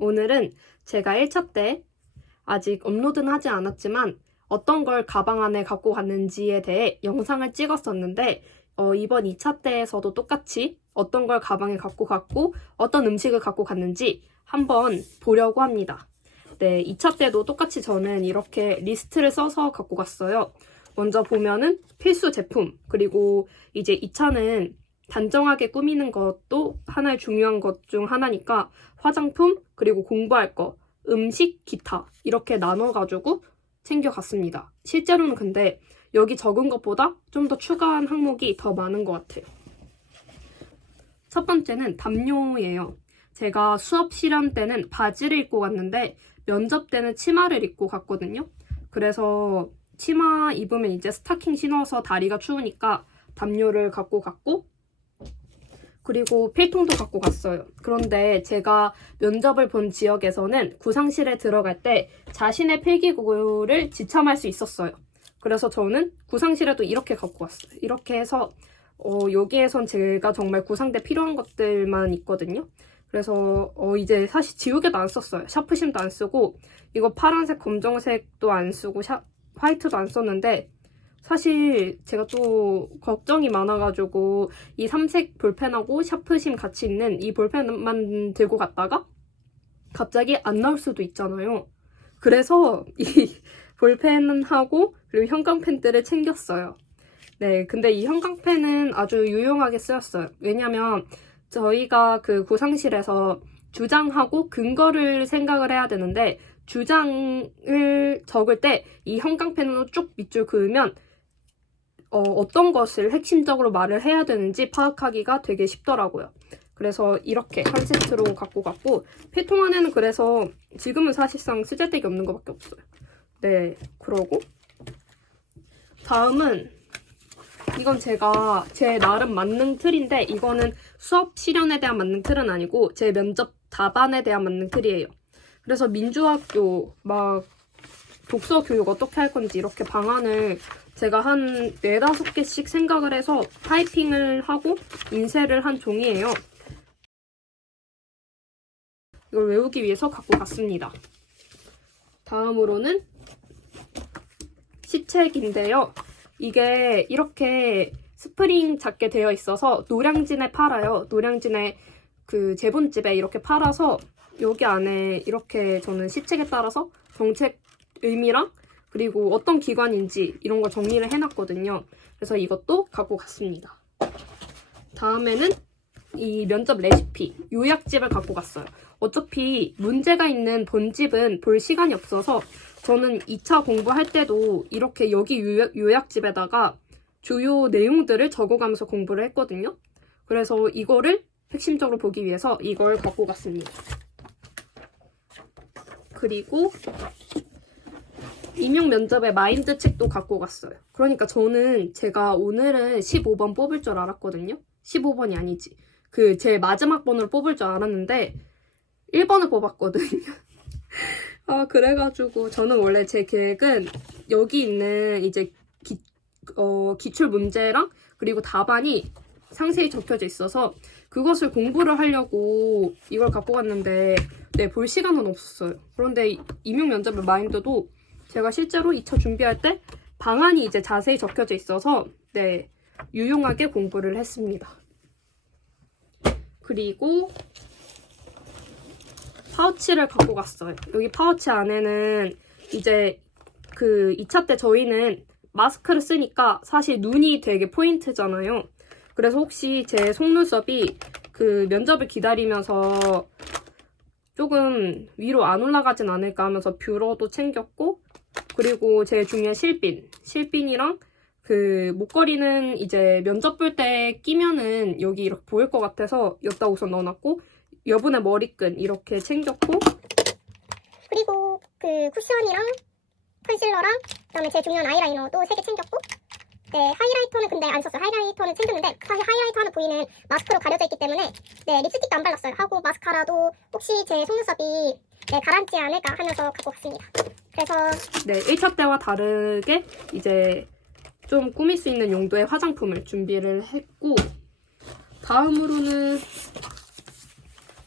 오늘은 제가 1차 때 아직 업로드는 하지 않았지만 어떤 걸 가방 안에 갖고 갔는지에 대해 영상을 찍었었는데 이번 2차 때에서도 똑같이 어떤 걸 가방에 갖고 갔고 어떤 음식을 갖고 갔는지 한번 보려고 합니다. 네, 2차 때도 똑같이 저는 이렇게 리스트를 써서 갖고 갔어요. 먼저 보면은 필수 제품, 그리고 이제 2차는 단정하게 꾸미는 것도 하나의 중요한 것 중 하나니까 화장품, 그리고 공부할 거, 음식, 기타 이렇게 나눠가지고 챙겨갔습니다. 실제로는 근데 여기 적은 것보다 좀 더 추가한 항목이 더 많은 것 같아요. 첫 번째는 담요예요. 제가 수업 시간 때는 바지를 입고 갔는데 면접 때는 치마를 입고 갔거든요. 그래서 치마 입으면 이제 스타킹 신어서 다리가 추우니까 담요를 갖고 갔고, 그리고 필통도 갖고 갔어요. 그런데 제가 면접을 본 지역에서는 구상실에 들어갈 때 자신의 필기구를 지참할 수 있었어요. 그래서 저는 구상실에도 이렇게 갖고 왔어요. 이렇게 해서 여기에선 제가 정말 구상대 필요한 것들만 있거든요. 그래서 이제 사실 지우개도 안 썼어요. 샤프심도 안 쓰고, 이거 파란색, 검정색도 안 쓰고 화이트도 안 썼는데, 사실 제가 또 걱정이 많아가지고 이 삼색 볼펜하고 샤프심 같이 있는 이 볼펜만 들고 갔다가 갑자기 안 나올 수도 있잖아요. 그래서 이 볼펜하고 그리고 형광펜들을 챙겼어요. 네, 근데 이 형광펜은 아주 유용하게 쓰였어요. 왜냐면 저희가 그 구상실에서 주장하고 근거를 생각을 해야 되는데, 주장을 적을 때 이 형광펜으로 쭉 밑줄 그으면 어떤 것을 핵심적으로 말을 해야 되는지 파악하기가 되게 쉽더라고요. 그래서 이렇게 한 세트로 갖고 갔고, 필통 안에는 그래서 지금은 사실상 수제댁이 없는 것밖에 없어요. 네, 그러고 다음은 이건 제가 제 나름 만능 틀인데, 이거는 수업 실현에 대한 만능 틀은 아니고 제 면접 답안에 대한 만능 틀이에요. 그래서 민주학교 막 독서 교육 어떻게 할 건지 이렇게 방안을 제가 한 4, 5개씩 생각을 해서 타이핑을 하고 인쇄를 한 종이에요. 이걸 외우기 위해서 갖고 갔습니다. 다음으로는 시책인데요. 이게 이렇게 스프링 작게 되어 있어서 노량진에 팔아요. 노량진에 그 제본집에 이렇게 팔아서 여기 안에 이렇게 저는 시책에 따라서 정책 의미랑 그리고 어떤 기관인지 이런 거 정리를 해놨거든요. 그래서 이것도 갖고 갔습니다. 다음에는 이 면접 레시피, 요약집을 갖고 갔어요. 어차피 문제가 있는 본집은 볼 시간이 없어서 저는 2차 공부할 때도 이렇게 여기 요약집에다가 주요 내용들을 적어가면서 공부를 했거든요. 그래서 이거를 핵심적으로 보기 위해서 이걸 갖고 갔습니다. 그리고 임용 면접의 마인드 책도 갖고 갔어요. 그러니까 저는 제가 오늘은 15번 뽑을 줄 알았거든요. 15번이 아니지. 제 마지막 번으로 뽑을 줄 알았는데 1번을 뽑았거든요. 그래가지고 저는 원래 제 계획은 여기 있는 이제 기출 문제랑 그리고 답안이 상세히 적혀져 있어서 그것을 공부를 하려고 이걸 갖고 갔는데 네, 볼 시간은 없었어요. 그런데 임용 면접의 마인드도 제가 실제로 2차 준비할 때 방안이 이제 자세히 적혀져 있어서 네, 유용하게 공부를 했습니다. 그리고 파우치를 갖고 갔어요. 여기 파우치 안에는 이제 2차 때 저희는 마스크를 쓰니까 사실 눈이 되게 포인트잖아요. 그래서 혹시 제 속눈썹이 면접을 기다리면서 조금 위로 안 올라가진 않을까 하면서 뷰러도 챙겼고, 그리고 제일 중요한 실핀이랑 목걸이는 이제 면접 볼 때 끼면은 여기 이렇게 보일 것 같아서 여기다 우선 넣어놨고, 여분의 머리끈 이렇게 챙겼고, 그리고 쿠션이랑 컨실러랑 그다음에 제일 중요한 아이라이너도 3개 챙겼고, 네, 하이라이터는 근데 안 썼어요. 하이라이터는 챙겼는데 사실 하이라이터 하는 부위는 마스크로 가려져 있기 때문에 네, 립스틱도 안 발랐어요. 하고 마스카라도 혹시 제 속눈썹이 가라앉지 않을까 하면서 갖고 갔습니다. 그래서 네, 1차 때와 다르게 이제 좀 꾸밀 수 있는 용도의 화장품을 준비를 했고, 다음으로는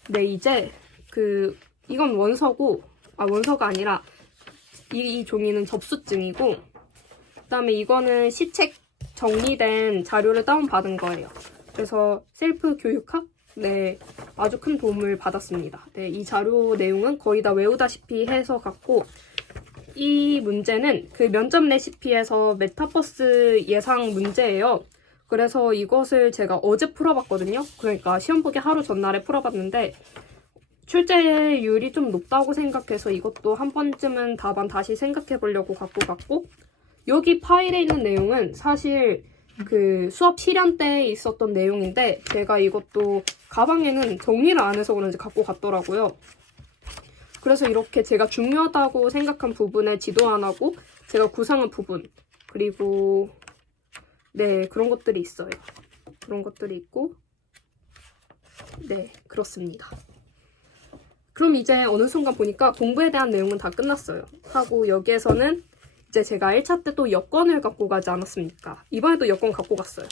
네, 이제 이건 원서고, 원서가 아니라 이 종이는 접수증이고, 그다음에 이거는 시책 정리된 자료를 다운받은 거예요. 그래서 셀프 교육학? 네, 아주 큰 도움을 받았습니다. 네, 이 자료 내용은 거의 다 외우다시피 해서 갔고, 이 문제는 그 면접 레시피에서 메타버스 예상 문제예요. 그래서 이것을 제가 어제 풀어봤거든요. 그러니까 시험 보기 하루 전날에 풀어봤는데 출제율이 좀 높다고 생각해서 이것도 한 번쯤은 답안 다시 생각해 보려고 갖고 갔고, 여기 파일에 있는 내용은 사실 그 수업 실현 때 있었던 내용인데 제가 이것도 가방에는 정리를 안 해서 그런지 갖고 갔더라고요. 그래서 이렇게 제가 중요하다고 생각한 부분에 지도안하고 제가 구상한 부분, 그리고 네, 그런 것들이 있어요. 그런 것들이 있고, 네, 그렇습니다. 그럼 이제 어느 순간 보니까 공부에 대한 내용은 다 끝났어요. 하고 여기에서는 이제 제가 1차 때 또 여권을 갖고 가지 않았습니까? 이번에도 여권 갖고 갔어요.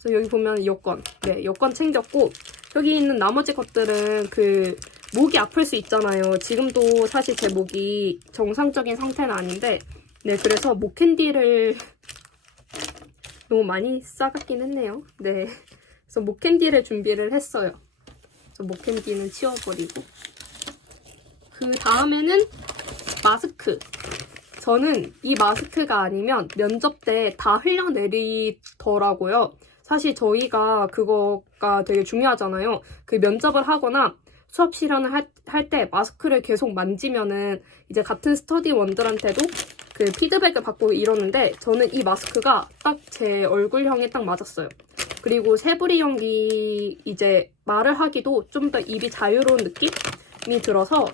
그래서 여기 보면 여권, 네, 여권 챙겼고, 여기 있는 나머지 것들은 그 목이 아플 수 있잖아요. 지금도 사실 제 목이 정상적인 상태는 아닌데, 네, 그래서 목 캔디를 너무 많이 싸갔긴 했네요. 네, 그래서 목 캔디를 준비를 했어요. 그래서 목 캔디는 치워버리고, 그 다음에는 마스크. 저는 이 마스크가 아니면 면접 때 다 흘려내리더라고요. 사실 저희가 그거가 되게 중요하잖아요. 그 면접을 하거나 수업 실현을 할 때 마스크를 계속 만지면은 이제 같은 스터디원들한테도 그 피드백을 받고 이러는데, 저는 이 마스크가 딱 제 얼굴형에 딱 맞았어요. 그리고 새부리 연기 이제 말을 하기도 좀 더 입이 자유로운 느낌이 들어서,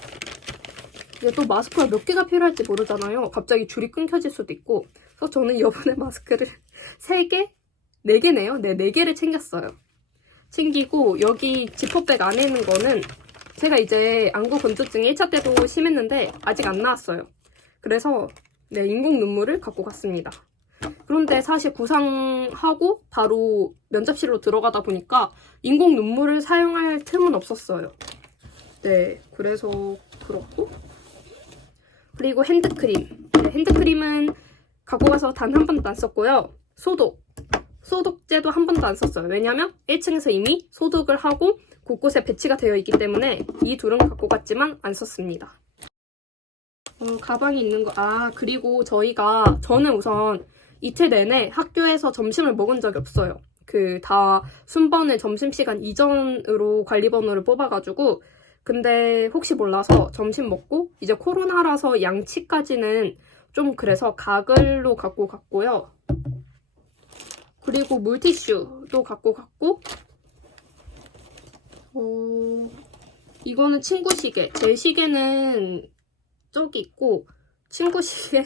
이게 또 마스크가 몇 개가 필요할지 모르잖아요. 갑자기 줄이 끊겨질 수도 있고. 그래서 저는 이번에 마스크를 3개? 4개네요. 네, 4개를 챙겼어요. 챙기고 여기 지퍼백 안에 있는 거는 제가 이제 안구 건조증 1차 때도 심했는데 아직 안 나왔어요. 그래서 네, 인공 눈물을 갖고 갔습니다. 그런데 사실 구상하고 바로 면접실로 들어가다 보니까 인공 눈물을 사용할 틈은 없었어요. 네, 그래서 그렇고, 그리고 핸드크림. 네, 핸드크림은 갖고 가서 단 한 번도 안 썼고요. 소독제도 한 번도 안 썼어요. 왜냐면 1층에서 이미 소독을 하고 곳곳에 배치가 되어 있기 때문에 이 둘은 갖고 갔지만 안 썼습니다. 가방에 있는 거, 그리고 저는 우선 이틀 내내 학교에서 점심을 먹은 적이 없어요. 다 순번을 점심시간 이전으로 관리번호를 뽑아가지고, 근데 혹시 몰라서 점심 먹고 이제 코로나라서 양치까지는 좀 그래서 가글로 갖고 갔고요. 그리고 물티슈도 갖고 갔고, 이거는 친구 시계. 제 시계는 저기 있고, 친구 시계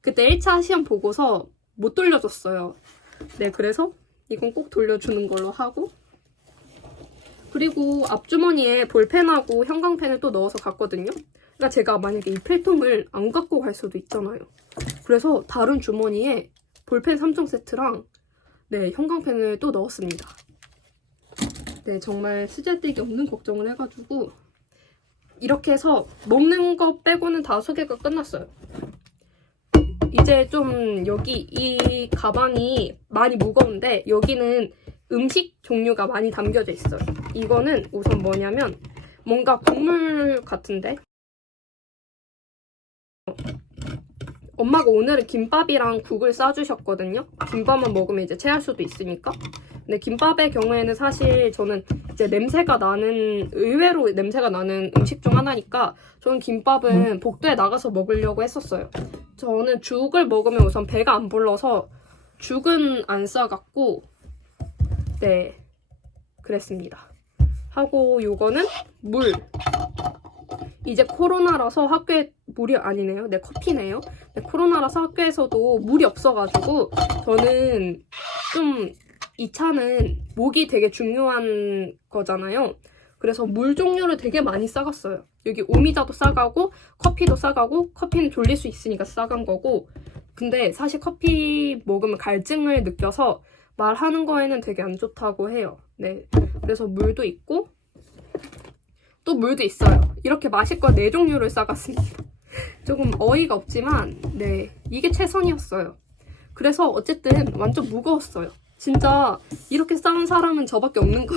그때 1차 시험 보고서 못 돌려줬어요. 네, 그래서 이건 꼭 돌려주는 걸로 하고, 그리고 앞주머니에 볼펜하고 형광펜을 또 넣어서 갔거든요. 그러니까 제가 만약에 이 필통을 안 갖고 갈 수도 있잖아요. 그래서 다른 주머니에 볼펜 3종 세트랑 네, 형광펜을 또 넣었습니다. 네, 정말 쓰잘데기 없는 걱정을 해가지고 이렇게 해서 먹는 거 빼고는 다 소개가 끝났어요. 이제 좀 여기 이 가방이 많이 무거운데 여기는 음식 종류가 많이 담겨져 있어요. 이거는 우선 뭐냐면 뭔가 국물 같은데, 엄마가 오늘은 김밥이랑 국을 싸주셨거든요. 김밥만 먹으면 이제 체할 수도 있으니까. 근데 김밥의 경우에는 사실 저는 이제 의외로 냄새가 나는 음식 중 하나니까 저는 김밥은 복도에 나가서 먹으려고 했었어요. 저는 죽을 먹으면 우선 배가 안 불러서 죽은 안 싸갖고 네, 그랬습니다. 하고 요거는 물. 이제 코로나라서 학교에 물이 아니네요. 네, 커피네요. 네, 코로나라서 학교에서도 물이 없어가지고 저는 좀 이 차는 목이 되게 중요한 거잖아요. 그래서 물 종류를 되게 많이 싸갔어요. 여기 오미자도 싸가고 커피도 싸가고, 커피는 졸릴 수 있으니까 싸간 거고, 근데 사실 커피 먹으면 갈증을 느껴서 말하는 거에는 되게 안 좋다고 해요. 네, 그래서 물도 있고, 또 물도 있어요. 이렇게 마실 거 4종류를 싸갔습니다. 조금 어이가 없지만 네, 이게 최선이었어요. 그래서 어쨌든 완전 무거웠어요. 진짜 이렇게 싸운 사람은 저밖에 없는 것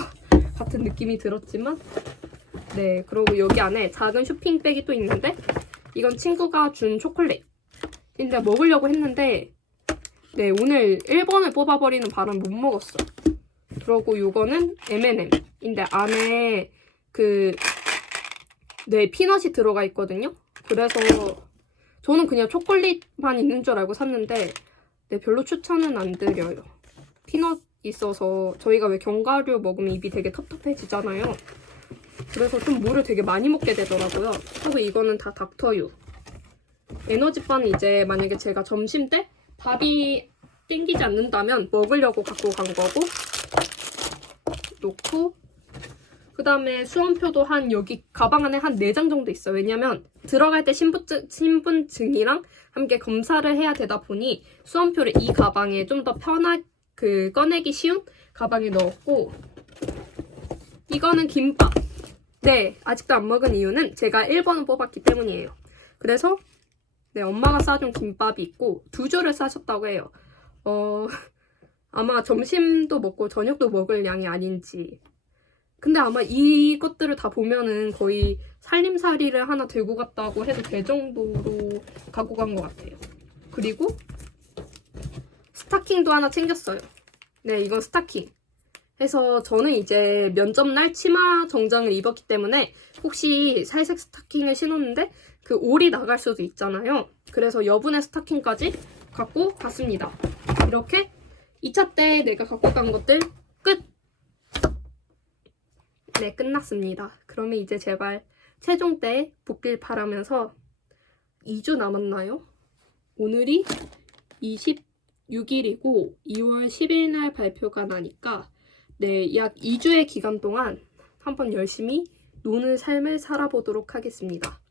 같은 느낌이 들었지만 네, 그리고 여기 안에 작은 쇼핑백이 또 있는데 이건 친구가 준 초콜릿인데 먹으려고 했는데 네, 오늘 1번을 뽑아버리는 바람 못 먹었어요. 그리고 요거는 M&M인데 안에 네, 피넛이 들어가 있거든요. 그래서 저는 그냥 초콜릿만 있는 줄 알고 샀는데 네, 별로 추천은 안 드려요. 피넛 있어서 저희가 왜 견과류 먹으면 입이 되게 텁텁해지잖아요. 그래서 좀 물을 되게 많이 먹게 되더라고요. 그리고 이거는 다 닥터유. 에너지바는 이제 만약에 제가 점심 때 밥이 땡기지 않는다면 먹으려고 갖고 간 거고 놓고 그 다음에 수험표도 여기 가방 안에 한 4장 정도 있어요. 왜냐면 들어갈 때 신분증이랑 함께 검사를 해야 되다 보니 수험표를 이 가방에 좀 더 꺼내기 쉬운 가방에 넣었고 이거는 김밥. 네, 아직도 안 먹은 이유는 제가 1번을 뽑았기 때문이에요. 그래서 네, 엄마가 싸준 김밥이 있고 2주를 싸셨다고 해요. 아마 점심도 먹고 저녁도 먹을 양이 아닌지. 근데 아마 이것들을 다 보면은 거의 살림살이를 하나 들고 갔다고 해도 될 정도로 갖고 간 것 같아요. 그리고 스타킹도 하나 챙겼어요. 네, 이건 스타킹. 해서 저는 이제 면접날 치마 정장을 입었기 때문에 혹시 살색 스타킹을 신었는데 그 올이 나갈 수도 있잖아요. 그래서 여분의 스타킹까지 갖고 갔습니다. 이렇게 2차 때 내가 갖고 간 것들 끝! 네, 끝났습니다. 그러면 이제 제발 최종 때 붙길 바라면서 2주 남았나요? 오늘이 26일이고 2월 10일 날 발표가 나니까 네, 약 2주의 기간 동안 한번 열심히 노는 삶을 살아보도록 하겠습니다.